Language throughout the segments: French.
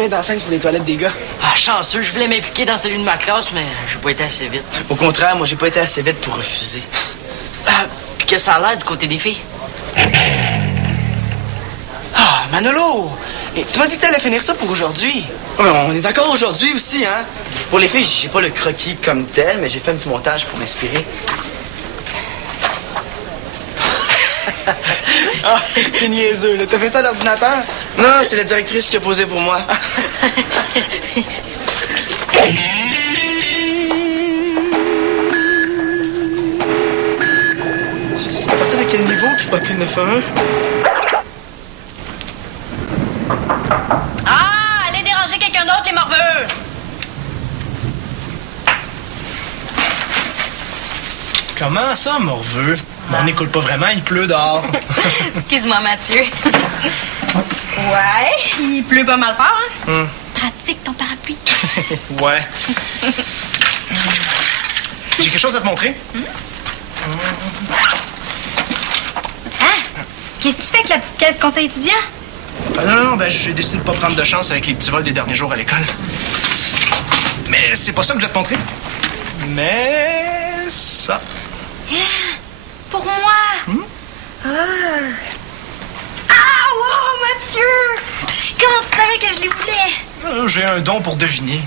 travailler dans la scène pour les toilettes des gars. Ah, chanceux, je voulais m'impliquer dans celui de ma classe, mais j'ai pas été assez vite. Au contraire, moi, j'ai pas été assez vite pour refuser. Puis qu'est-ce que ça a l'air du côté des filles? Ah, Manolo! Et tu m'as dit que t'allais finir ça pour aujourd'hui. Ouais, on est d'accord aujourd'hui aussi, hein? Pour les filles, j'ai pas le croquis comme tel, mais j'ai fait un petit montage pour m'inspirer. Ah, t'es niaiseux, là. T'as fait ça à l'ordinateur? Non, c'est la directrice qui a posé pour moi. C'est à partir de quel niveau qu'il faut appeler le 911? Ah, allez déranger quelqu'un d'autre, les morveux! Comment ça, morveux? On n'écoute pas vraiment, il pleut dehors. Excuse-moi, Mathieu. Ouais, il pleut pas mal fort, hein? Pratique ton parapluie. Ouais. J'ai quelque chose à te montrer. Hein? Qu'est-ce que tu fais avec la petite caisse du conseil étudiant? Non, j'ai décidé de pas prendre de chance avec les petits vols des derniers jours à l'école. Mais c'est pas ça que je vais te montrer. Mais ça. Pour moi? Ah, wow, Mathieu! Comment tu savais que je les voulais? J'ai un don pour deviner.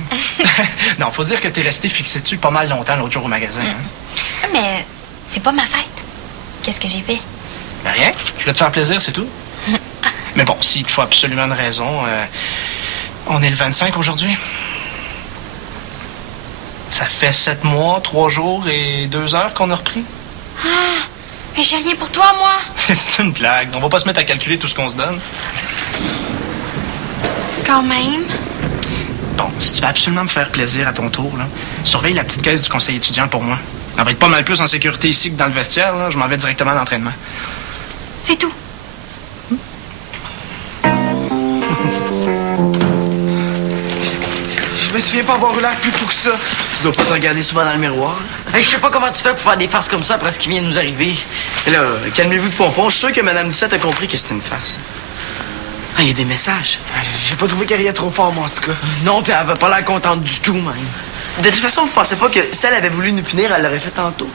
Non, faut dire que t'es resté fixé dessus pas mal longtemps l'autre jour au magasin. Hein? Mais c'est pas ma fête. Qu'est-ce que j'ai fait? Ben rien. Je voulais te faire plaisir, c'est tout. Mais bon, s'il te faut absolument une raison, on est le 25 aujourd'hui. Ça fait 7 mois, 3 jours et 2 heures qu'on a repris. Ah, mais j'ai rien pour toi, moi. C'est une blague. On va pas se mettre à calculer tout ce qu'on se donne. Quand même. Bon, si tu veux absolument me faire plaisir à ton tour, là, surveille la petite caisse du conseil étudiant pour moi. Elle va être pas mal plus en sécurité ici que dans le vestiaire. Là. Je m'en vais directement à l'entraînement. C'est tout. Je me souviens pas avoir eu l'air plus fou que ça. Tu dois pas te regarder souvent dans le miroir. Hey, je sais pas comment tu fais pour faire des farces comme ça après ce qui vient de nous arriver. Et là, calmez-vous de pompon. Je suis sûr que Mme Doucette a compris que c'était une farce. Ah, il y a des messages. J'ai pas trouvé qu'elle riait trop fort, moi, en tout cas. Non, puis elle avait pas l'air contente du tout, même. De toute façon, vous pensez pas que si elle avait voulu nous punir, elle l'aurait fait tantôt?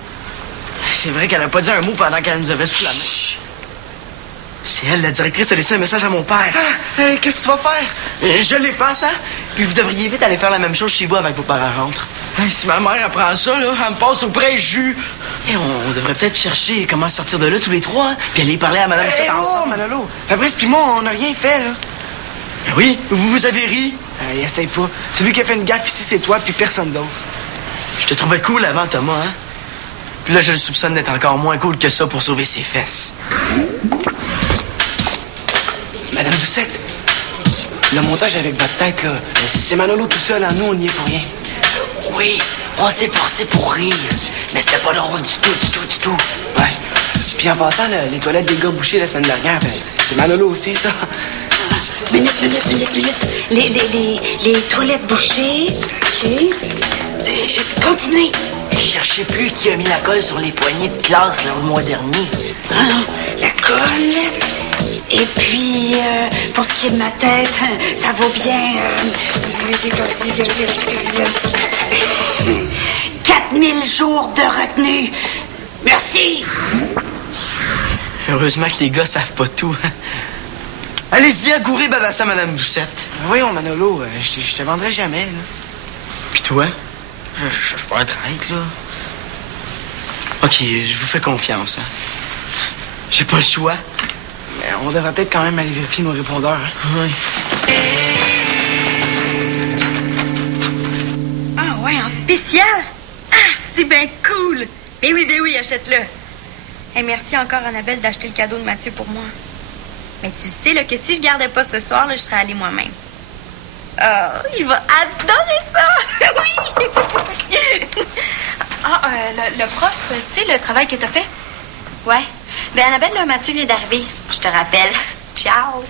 C'est vrai qu'elle a pas dit un mot pendant qu'elle nous avait sous la main. Chut. C'est elle, la directrice, a laissé un message à mon père. Qu'est-ce que tu vas faire? Je l'efface, hein? Puis vous devriez vite aller faire la même chose chez vous avec vos parents rentrent. Hey, si ma mère apprend ça, là, elle me passe au préjus. Et on devrait peut-être chercher comment sortir de là tous les trois, hein? Puis aller parler à Mme Doucette ensemble. Manolo. Fabrice puis moi, on n'a rien fait, là. Oui, vous avez ri. Essaye pas. Celui qui a fait une gaffe ici, c'est toi, puis personne d'autre. Je te trouvais cool avant, Thomas, hein? Puis là, je le soupçonne d'être encore moins cool que ça pour sauver ses fesses. Madame Doucette, le montage avec votre tête, là, c'est Manolo tout seul, hein? Nous, on n'y est pour rien. Oui, on s'est forcé pour rire. Mais c'était pas drôle du tout. Ouais. Puis en passant, là, les toilettes des gars bouchées la semaine dernière, ben, c'est Manolo aussi, ça. Minute. Les toilettes bouchées. OK. Continuez. Je cherchais plus qui a mis la colle sur les poignées de classe là, le mois dernier. La colle. Et puis, pour ce qui est de ma tête, ça vaut bien... 4000 jours de retenue. Merci. Heureusement que les gars savent pas tout. Hein. Allez-y, accourez Babassa, Madame Doucette. Voyons, Manolo, je te vendrai jamais, là. Puis toi? Je peux être traître, là. OK, je vous fais confiance, hein. J'ai pas le choix. Mais on devrait peut-être quand même aller vérifier nos répondeurs, hein. Oui. Ah ouais, en spécial? Ah, c'est bien cool. Ben oui, achète-le. Et merci encore, Annabelle, d'acheter le cadeau de Mathieu pour moi. Mais tu sais là, que si je gardais pas ce soir, là, je serais allée moi-même. Oh, il va adorer ça! Oui! Le prof, tu sais, le travail que t'as fait? Ouais. Ben, Annabelle, là, Mathieu vient d'arriver. Je te rappelle. Ciao!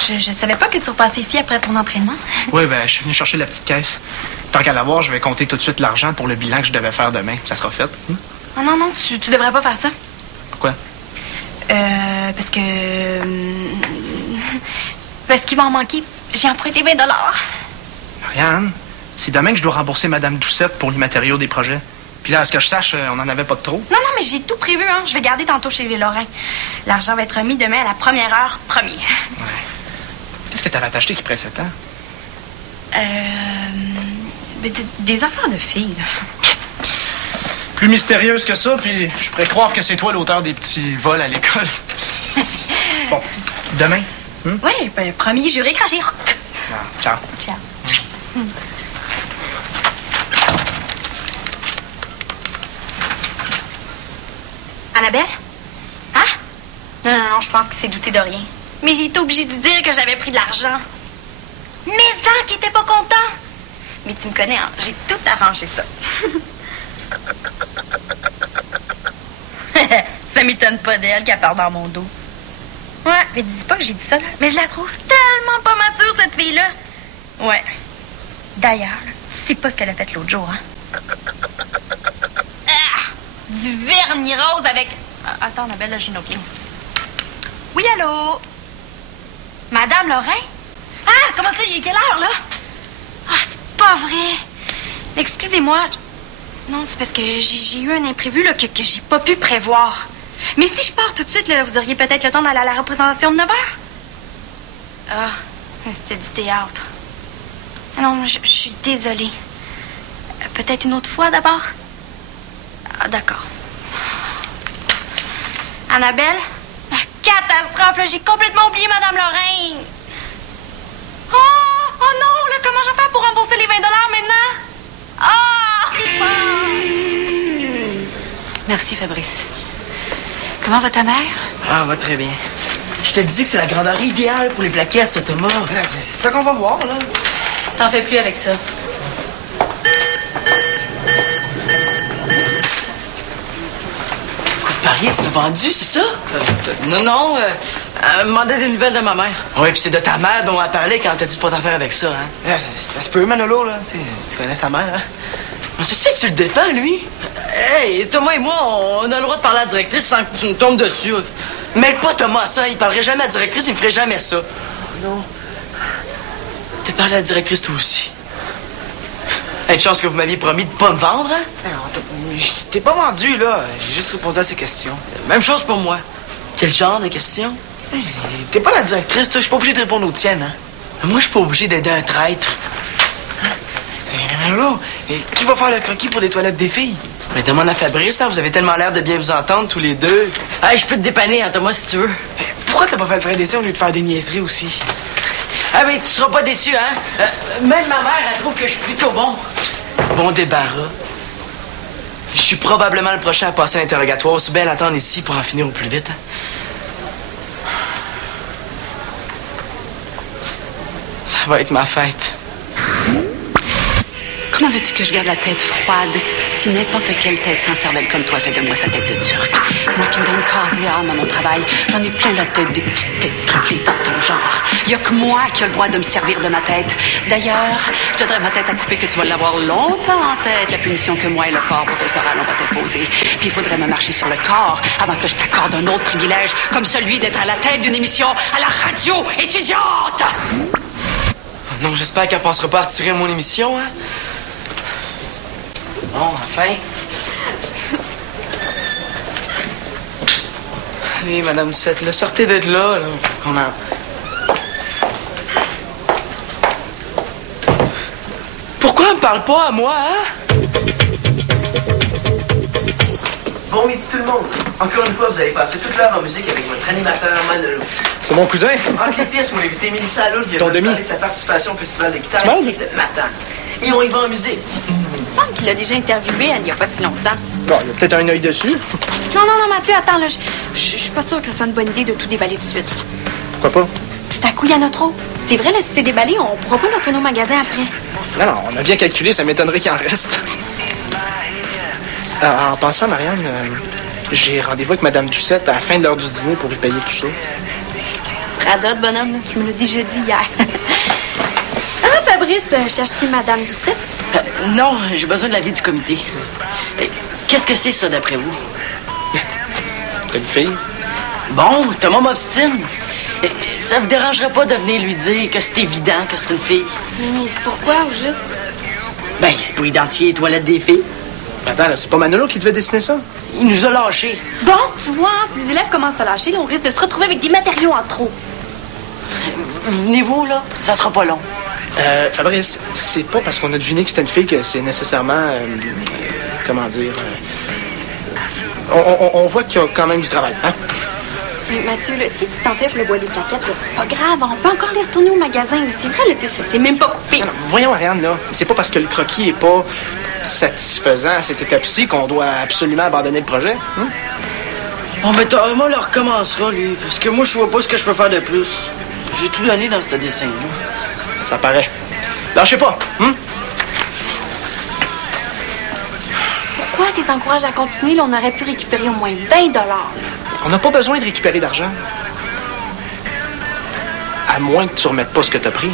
Je savais pas que tu repassais ici après ton entraînement. Oui, ben, je suis venu chercher la petite caisse. Tant qu'à l'avoir, je vais compter tout de suite l'argent pour le bilan que je devais faire demain. Ça sera fait. Non, tu devrais pas faire ça. Pourquoi? Parce que... Parce qu'il va en manquer j'ai emprunté 20 $. Marianne, c'est demain que je dois rembourser Madame Doucette pour les matériaux des projets. Puis là, à ce que je sache, on n'en avait pas de trop. Non, mais j'ai tout prévu, hein. Je vais garder tantôt chez les Lorrains. L'argent va être remis demain à la première heure, promis. Ouais. Qu'est-ce que t'avais acheté qui pressait tant? Des affaires de filles, là. Plus mystérieuse que ça, puis je pourrais croire que c'est toi l'auteur des petits vols à l'école. Bon, demain? Oui, promis, juré, craché. Ah, ciao. Ciao. Annabelle? Hein? Non, je pense qu'il s'est douté de rien. Mais j'ai été obligée de dire que j'avais pris de l'argent. Mais ça, qui était pas content. Mais tu me connais, hein? J'ai tout arrangé ça. Ça m'étonne pas d'elle qu'elle part dans mon dos. Ouais, mais dis pas que j'ai dit ça, là. Mais je la trouve tellement pas mature, cette fille-là. Ouais. D'ailleurs, là, tu sais pas ce qu'elle a fait l'autre jour, hein? Ah! Du vernis rose avec... Attends, Annabelle, là, j'ai une autre ligne. Oui, allô? Madame Lorrain? Ah, comment ça, il est quelle heure, là? Ah, c'est pas vrai. Excusez-moi. Non, c'est parce que j'ai eu un imprévu, là, que j'ai pas pu prévoir. Mais si je pars tout de suite, là, vous auriez peut-être le temps d'aller à la représentation de 9 h? Ah, c'était du théâtre. Non, je suis désolée. Peut-être une autre fois, d'abord? Ah, d'accord. Annabelle? Catastrophe, là, j'ai complètement oublié Madame Lorrain. Oh non, là, comment je vais faire pour rembourser les 20 $ maintenant? Merci, Fabrice. Comment va ta mère? Ah, va très bien. Je te dis que c'est la grandeur idéale pour les plaquettes, ça, Thomas. C'est ça qu'on va voir, là. T'en fais plus avec ça. Parier, tu l'as vendu, c'est ça? Non, elle m'a demandé des nouvelles de ma mère. Oui, puis c'est de ta mère dont elle parlait quand t'as dit pas t'affaire avec ça, hein? Ça se peut, Manolo, là. Tu connais sa mère, hein? Mais c'est ça que tu le défends, lui? Hey, Thomas et moi, on a le droit de parler à la directrice sans que tu nous tombes dessus. Mêle pas Thomas à ça, il parlerait jamais à la directrice, il me ferait jamais ça. Non. T'as parlé à la directrice, toi aussi. Une chance que vous m'aviez promis de pas me vendre, hein? Je t'ai pas vendu, là. J'ai juste répondu à ses questions. Même chose pour moi. Quel genre de questions? T'es pas la directrice, toi. Je suis pas obligé de répondre aux tiennes, hein? Moi, je suis pas obligé d'aider un traître. Là, qui va faire le croquis pour les toilettes des filles? Mais demande à Fabrice, hein? Vous avez tellement l'air de bien vous entendre, tous les deux. Hey, je peux te dépanner, hein, Thomas, si tu veux. Pourquoi t'as pas fait le vrai d'essai au lieu de faire des niaiseries aussi? Ah, mais tu seras pas déçu, hein? Même ma mère, elle trouve que je suis plutôt bon. Bon débarras. Je suis probablement le prochain à passer à l'interrogatoire. Aussi bien l'attendre ici pour en finir au plus vite. Hein? Ça va être ma fête. Comment veux-tu que je garde la tête froide si n'importe quelle tête sans cervelle comme toi fait de moi sa tête de turc? Moi qui me donne corps et âme à mon travail, j'en ai plein la tête des petites têtes troublées dans ton genre. Il n'y a que moi qui ai le droit de me servir de ma tête. D'ailleurs, je te donnerai ma tête à couper que tu vas l'avoir longtemps en tête, la punition que moi et le corps professoral on va t'imposer. Puis il faudrait me marcher sur le corps avant que je t'accorde un autre privilège, comme celui d'être à la tête d'une émission à la radio étudiante! Non, j'espère qu'elle pensera pas à retirer mon émission, hein? Bon, enfin. Allez, Madame Doucette, là, sortez de là, qu'on a... Pourquoi elle me parle pas à moi, hein? Bon midi tout le monde. Encore une fois, vous allez passer toute l'heure en musique avec votre animateur Manolo. C'est mon cousin. Entre les pièces, vous invitez Mélissa Alloul qui Ton va demi. parler de sa participation au festival de guitare Tu m'aides? de matin. Et on y va en musique. Il me semble qu'il a déjà interviewé il n'y a pas si longtemps. Bon, il y a peut-être un œil dessus. Non, Mathieu, attends, là. Je suis pas sûre que ce soit une bonne idée de tout déballer tout de suite. Pourquoi pas? Tout à coup, il y en a trop. C'est vrai, là, si c'est déballé, on pourra pas retourner au magasin après. Non, on a bien calculé, ça m'étonnerait qu'il en reste. En passant, Marianne, j'ai rendez-vous avec Madame Doucette à la fin de l'heure du dîner pour lui payer tout ça. Tu radotes, bonhomme, là. Tu me l'as déjà dit hier. Ah, Fabrice, cherches-tu Madame Doucette? Non, j'ai besoin de l'avis du comité. Qu'est-ce que c'est, ça, d'après vous? T'as une fille? Bon, Thomas m'obstine. Ça vous dérangerait pas de venir lui dire que c'est évident que c'est une fille? Mais c'est pourquoi, ou juste? Ben, c'est pour identifier les toilettes des filles. Attends, là, c'est pas Manolo qui devait dessiner ça? Il nous a lâchés. Bon, tu vois, hein, si les élèves commencent à lâcher, là, on risque de se retrouver avec des matériaux en trop. Venez-vous, là? Ça sera pas long. Fabrice, c'est pas parce qu'on a deviné que c'était une fille que c'est nécessairement... comment dire... on voit qu'il y a quand même du travail, hein? Mais Mathieu, là, si tu t'en fais pour le bois des plaquettes, là, c'est pas grave. On peut encore les retourner au magasin. C'est vrai, là, c'est même pas coupé. Non, voyons, Ariane, là. C'est pas parce que le croquis est pas satisfaisant à cette étape-ci qu'on doit absolument abandonner le projet. Hein? Bon, ben, Thomas le recommencera, lui. Parce que moi, je vois pas ce que je peux faire de plus. J'ai tout donné dans ce dessin-là. Ça paraît. Lâchez pas, hein? Pourquoi t'es encouragé à continuer? Là, on aurait pu récupérer au moins 20 $. On n'a pas besoin de récupérer d'argent. À moins que tu remettes pas ce que t'as pris.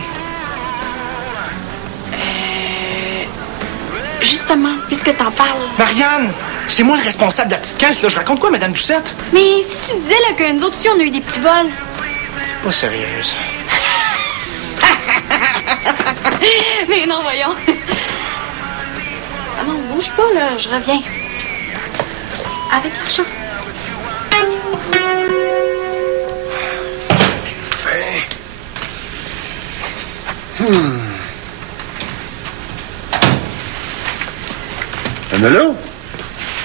Justement, puisque t'en parles. Marianne, c'est moi le responsable de la petite caisse, là. Je raconte quoi, Madame Doucette? Mais si tu disais, là, que nous autres aussi, on a eu des petits vols. Pas sérieuse. Mais non, voyons. Ah non, bouge pas, là, je reviens. Avec l'argent. Manolo?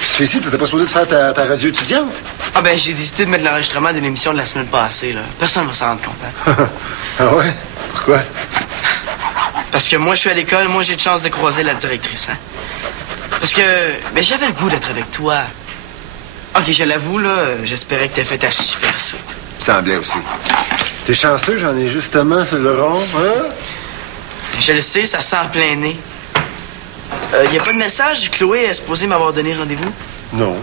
Qu'est-ce que tu fais ici? T'étais pas supposé de faire ta radio étudiante? Ah ben, j'ai décidé de mettre l'enregistrement d'une émission de la semaine passée, là. Personne va s'en rendre compte, hein. Ah ouais? Pourquoi? Parce que moi, je suis à l'école, moi, j'ai de chance de croiser la directrice, hein. Parce que, ben, j'avais le goût d'être avec toi. OK, je l'avoue, là, j'espérais que t'aies fait ta super soupe. Ça semblait aussi. T'es chanceux, j'en ai justement sur le rond, hein? Je le sais, ça sent en plein nez. Y a pas de message? Chloé est supposée m'avoir donné rendez-vous? Non.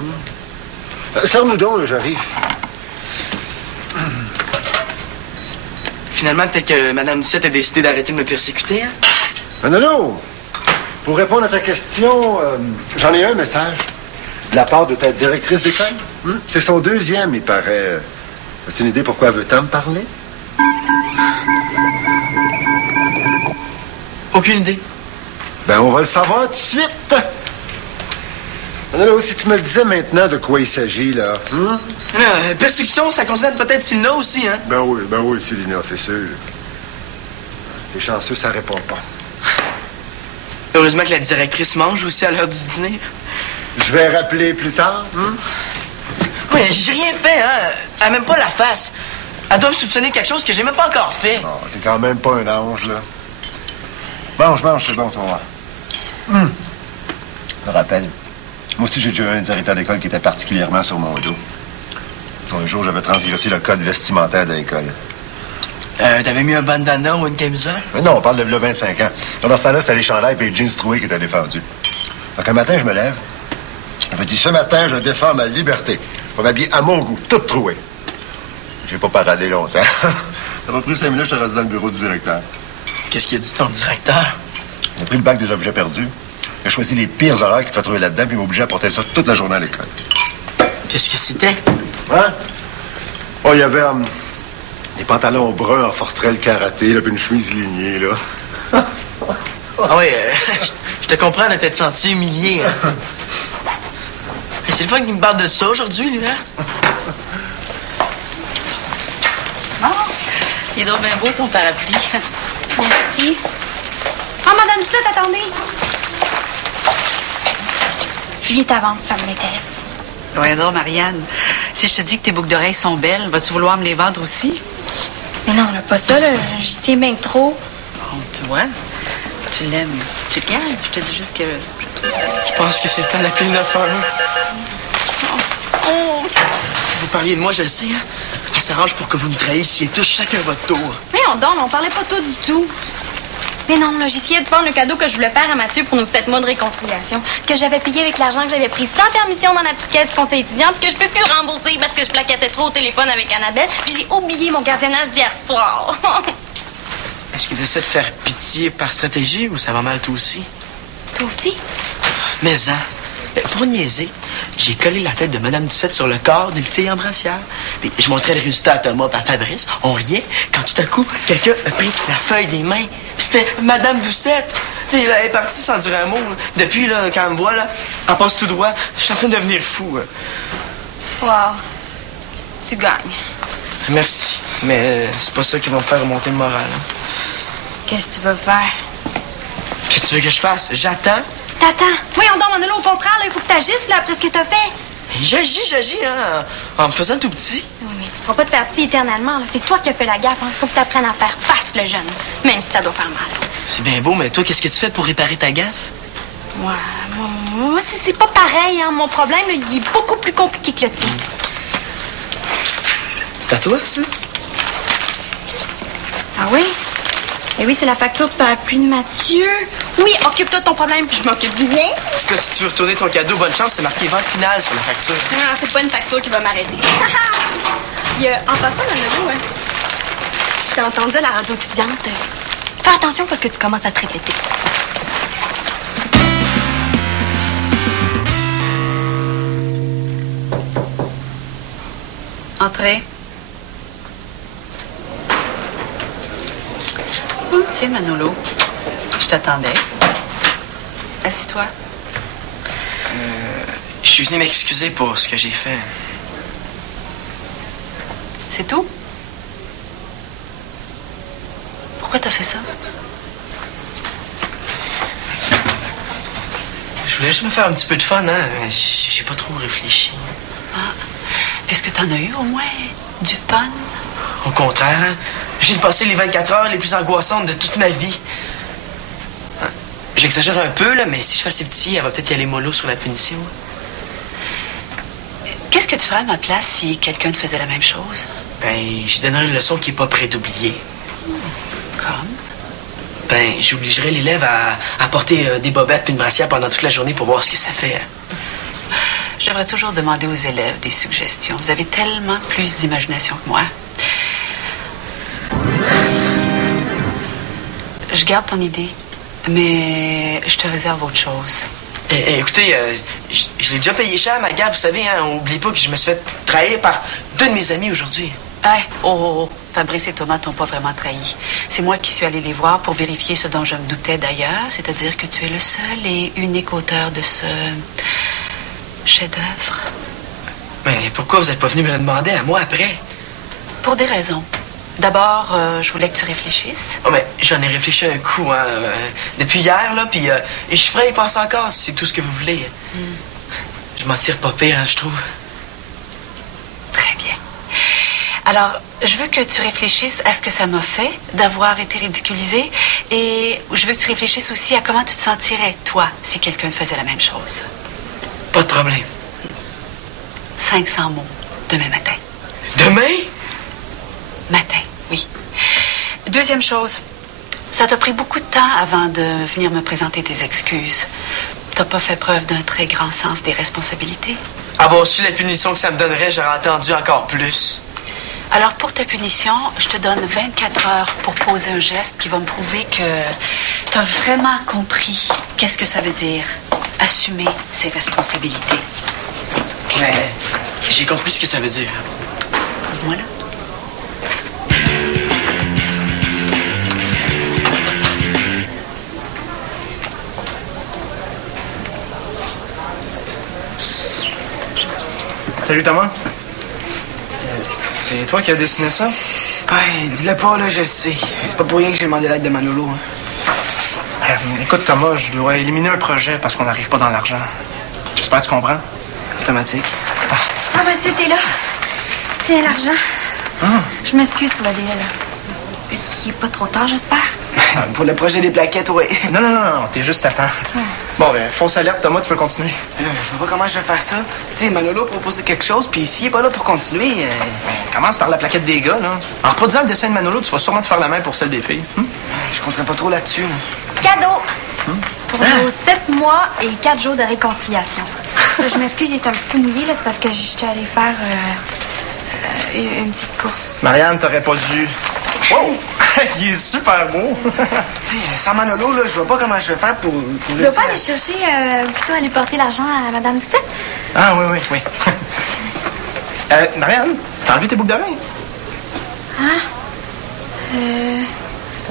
Sors-nous donc, là, j'arrive. Finalement, peut-être que Mme Doucette a décidé d'arrêter de me persécuter, hein? Manolo, pour répondre à ta question, j'en ai un message. De la part de ta directrice d'école. C'est son deuxième, il paraît. As-tu une idée pourquoi elle veut tant me parler? Aucune idée. Ben, on va le savoir tout de suite. Manolo, si tu me le disais maintenant de quoi il s'agit, là. Persécution, ça concerne peut-être Sylvina aussi, hein? Ben oui, Célina, c'est sûr. Les chanceux, ça répond pas. Heureusement que la directrice mange aussi à l'heure du dîner. Je vais rappeler plus tard. Oui, j'ai rien fait, hein? Elle a même pas la face. Elle doit me soupçonner quelque chose que j'ai même pas encore fait. Oh, t'es quand même pas un ange, là. Mange, c'est bon, tu vas voir. Je me rappelle. Moi aussi, j'ai déjà eu un directeur d'école qui était particulièrement sur mon dos. Un jour, j'avais transgressé le code vestimentaire de l'école. T'avais mis un bandana ou une camisole? Mais non, on parle de 25 ans. Dans ce temps-là, c'était les chandails et les jeans troués qui étaient défendus. Donc, un matin, je me lève. Je me dis, ce matin, je défends ma liberté. Je vais m'habiller à mon goût, tout troué. J'ai pas paradé longtemps. Ça m'a pris 5 minutes, je suis resté dans le bureau du directeur. Qu'est-ce qu'il a dit ton directeur? Il a pris le bac des objets perdus. Il a choisi les pires horaires qu'il fait trouver là-dedans, puis il m'a obligé à porter ça toute la journée à l'école. Qu'est-ce que c'était? Hein? Oh, il y avait des pantalons bruns en forterelle karaté, là, puis une chemise lignée, là. Ah oui, je te comprends de t'être senti humilié. Hein? C'est le fun qu'il me parle de ça aujourd'hui, lui, hein? Il est donc bien beau, ton parapluie. Merci. Oh, Madame Doucette, attendez. Viens t'avance, ça m'intéresse. Ouais, donc, Marianne, si je te dis que tes boucles d'oreilles sont belles, vas-tu vouloir me les vendre aussi? Mais non, là, pas ça, là. J'y tiens bien que trop. Bon, tu vois, tu l'aimes. Tu le gardes, je te dis juste que... Je pense que c'est le temps d'appeler le 911. Oh. Vous parliez de moi, je le sais, hein? Elle s'arrange pour que vous me trahissiez tous chacun votre tour. Mais on donne, on parlait pas tout du tout. Mais non, là, j'essayais de faire le cadeau que je voulais faire à Mathieu pour nos 7 mois de réconciliation, que j'avais payé avec l'argent que j'avais pris sans permission dans la petite caisse du conseil étudiant, puis que je peux plus rembourser parce que je plaquettais trop au téléphone avec Annabelle, puis j'ai oublié mon gardiennage d'hier soir. Est-ce que tu essaies de faire pitié par stratégie ou ça va mal toi aussi? Toi aussi? Mais hein, pour niaiser, j'ai collé la tête de Madame Doucette sur le corps d'une fille en brassière. Puis je montrais le résultat à Thomas et à Fabrice. On riait quand tout à coup, quelqu'un a pris la feuille des mains. Puis c'était Madame Doucette. Tu sais, elle est partie sans dire un mot. Depuis, là, quand elle me voit, là, elle passe tout droit. Je suis en train de devenir fou. Wow. Tu gagnes. Merci. Mais c'est pas ça qui va me faire remonter le moral. Qu'est-ce que tu veux faire? Qu'est-ce que tu veux que je fasse? J'attends. T'attends. Voyons donc, Manolo, au contraire, là, il faut que t'agisses, là, après ce que t'as fait. J'agis, hein, en me faisant tout petit. Oui, mais tu pourras pas te faire petit éternellement, là. C'est toi qui as fait la gaffe, hein. Faut que t'apprennes à faire face, le jeune. Même si ça doit faire mal. C'est bien beau, mais toi, qu'est-ce que tu fais pour réparer ta gaffe? Moi, c'est pas pareil, hein. Mon problème, là, il est beaucoup plus compliqué que le tien. C'est à toi, ça? Ah oui? Eh oui, c'est la facture du parapluie de Mathieu. Oui, occupe-toi de ton problème, puis je m'occupe du mien. En tout cas, si tu veux retourner ton cadeau, bonne chance, c'est marqué vente finale sur la facture. Non, c'est pas une facture qui va m'arrêter. Puis, en passant, Manolo, je t'ai entendu à la radio étudiante. Fais attention parce que tu commences à te répéter. Entrez. Tiens, Manolo, je t'attendais. Assis-toi. Je suis venu m'excuser pour ce que j'ai fait. C'est tout? Pourquoi t'as fait ça? Je voulais juste me faire un petit peu de fun, hein. J'ai pas trop réfléchi. Ah, puisque t'en as eu au moins du fun? Au contraire, hein. J'ai passé les 24 heures les plus angoissantes de toute ma vie. J'exagère un peu, là, mais si je fais assez petit, elle va peut-être y aller mollo sur la punition. Qu'est-ce que tu ferais à ma place si quelqu'un te faisait la même chose? Ben, je donnerais une leçon qui est pas près d'oublier. Comme? Ben, j'obligerais l'élève à porter des bobettes puis une brassière pendant toute la journée pour voir ce que ça fait. Je devrais toujours demander aux élèves des suggestions. Vous avez tellement plus d'imagination que moi. Je garde ton idée, mais je te réserve autre chose. Écoutez, je l'ai déjà payé cher, ma gaffe, vous savez, hein. Oubliez pas que je me suis fait trahir par deux de mes amis aujourd'hui. Hey, oh. Fabrice et Thomas t'ont pas vraiment trahi. C'est moi qui suis allée les voir pour vérifier ce dont je me doutais d'ailleurs, c'est-à-dire que tu es le seul et unique auteur de ce chef-d'œuvre. Mais pourquoi vous n'êtes pas venu me le demander à moi après? Pour des raisons. D'abord, je voulais que tu réfléchisses. Oh, mais j'en ai réfléchi un coup, hein, depuis hier, là, puis je suis prêt à y penser encore, si c'est tout ce que vous voulez. Je m'en tire pas pire, hein, je trouve. Très bien. Alors, je veux que tu réfléchisses à ce que ça m'a fait d'avoir été ridiculisée et je veux que tu réfléchisses aussi à comment tu te sentirais, toi, si quelqu'un te faisait la même chose. Pas de problème. 500 mots, demain matin. Demain? Matin, oui. Deuxième chose, ça t'a pris beaucoup de temps avant de venir me présenter tes excuses. T'as pas fait preuve d'un très grand sens des responsabilités. Avoir su la punition que ça me donnerait, j'aurais entendu encore plus. Alors, pour ta punition, je te donne 24 heures pour poser un geste qui va me prouver que t'as vraiment compris qu'est-ce que ça veut dire assumer ses responsabilités. Mais j'ai compris ce que ça veut dire. Voilà. Salut Thomas. C'est toi qui as dessiné ça? Ouais, dis-le pas, là, je le sais. C'est pas pour rien que j'ai demandé l'aide de Manolo, hein. Écoute Thomas, je dois éliminer un projet parce qu'on n'arrive pas dans l'argent. J'espère que tu comprends. Automatique. Ah, Mathieu, t'es là. Tiens, l'argent. Je m'excuse pour la délai, là. Il est pas trop tard, j'espère. Pour le projet des plaquettes, oui. Non, t'es juste à temps. Bon, ben, fausse alerte, Thomas, tu peux continuer. Je vois pas comment je vais faire ça. Tu sais, Manolo a proposé quelque chose, puis s'il est pas là pour continuer... Commence par la plaquette des gars, là. En reproduisant le dessin de Manolo, tu vas sûrement te faire la main pour celle des filles. Je compterais pas trop là-dessus. Cadeau! Pour nos 7 mois et 4 jours de réconciliation. Je m'excuse, il est un petit peu mouillé, là. C'est parce que j'étais allée faire une petite course. Marianne, t'aurais pas dû. Wow! Il est super beau. Tu sais, sans Manolo, là, je vois pas comment je vais faire pour Tu dois pas aller chercher, plutôt aller porter l'argent à Mme Doucette? Ah, oui. Marianne, t'as enlevé tes boucles d'oreilles?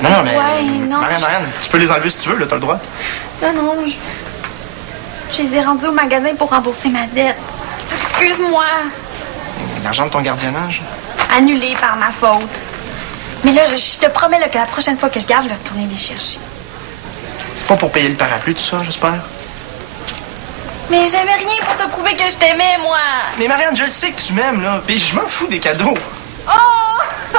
Non, mais... Ouais, non. Marianne, tu peux les enlever si tu veux, là, t'as le droit. Non, je les ai rendus au magasin pour rembourser ma dette. Excuse-moi. L'argent de ton gardiennage? Annulé par ma faute. Mais là, je te promets là, que la prochaine fois que je garde, je vais retourner les chercher. C'est pas pour payer le parapluie, tout ça, j'espère? Mais j'avais rien pour te prouver que je t'aimais, moi. Mais Marianne, je le sais que tu m'aimes, là. Puis je m'en fous des cadeaux. Oh!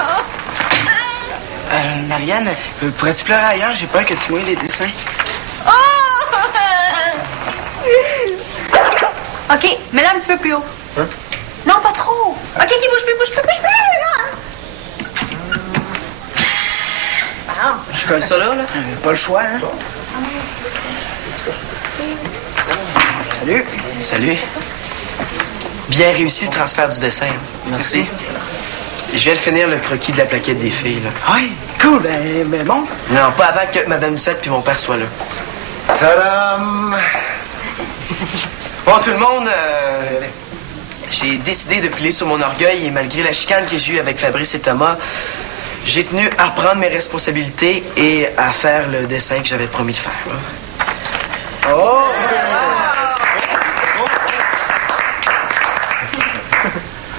Marianne, pourrais-tu pleurer ailleurs? J'ai peur que tu mouilles les dessins. Oh! OK, mais là un petit peu plus haut. Hein? Non, pas trop. OK, bouge plus, là. Je colle ça là? Pas le choix, hein? Salut. Salut. Bien réussi le transfert du dessin. Merci. Je viens de finir le croquis de la plaquette des filles, là. Oui, cool. Ben montre. Non, pas avant que Mme Doucette puis mon père soient là. Tadam! Bon, tout le monde, j'ai décidé de piler sur mon orgueil et malgré la chicane que j'ai eue avec Fabrice et Thomas, j'ai tenu à prendre mes responsabilités et à faire le dessin que j'avais promis de faire. Là. Oh!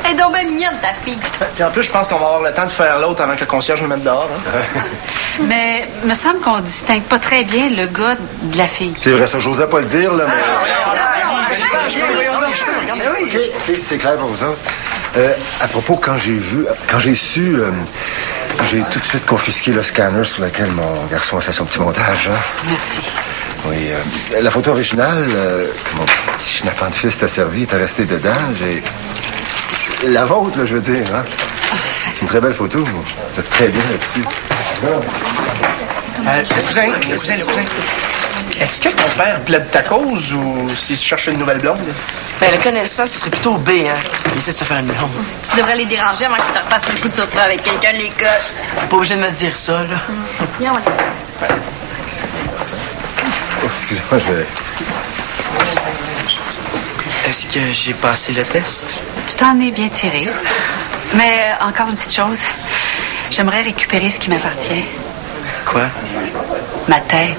Elle est donc bien mignonne, ta fille. Puis en plus, je pense qu'on va avoir le temps de faire l'autre avant que le concierge nous mette dehors. Hein? Mais me semble qu'on distingue pas très bien le gars de la fille. C'est vrai, ça, j'osais pas le dire, là, mais... OK, c'est clair pour vous autres. À propos, quand j'ai su, j'ai tout de suite confisqué le scanner sur lequel mon garçon a fait son petit montage. Hein? Merci. Oui, la photo originale que mon petit schnappant de fils t'a servi était restée dedans. La vôtre, là, je veux dire. Hein? C'est une très belle photo. Vous êtes très bien là-dessus. Le cousin. Est-ce que ton père plaide ta cause ou s'il se cherche une nouvelle blonde? Ben, le connaissant, ce serait plutôt B, hein. Il essaie de se faire une blonde. Tu devrais les déranger avant qu'ils te refassent le coup de sortir avec quelqu'un de l'école. Pas obligé de me dire ça, là. Viens, on va. Oh, excusez-moi, je vais... Est-ce que j'ai passé le test? Tu t'en es bien tiré. Mais encore une petite chose. J'aimerais récupérer ce qui m'appartient. Quoi? Ma tête.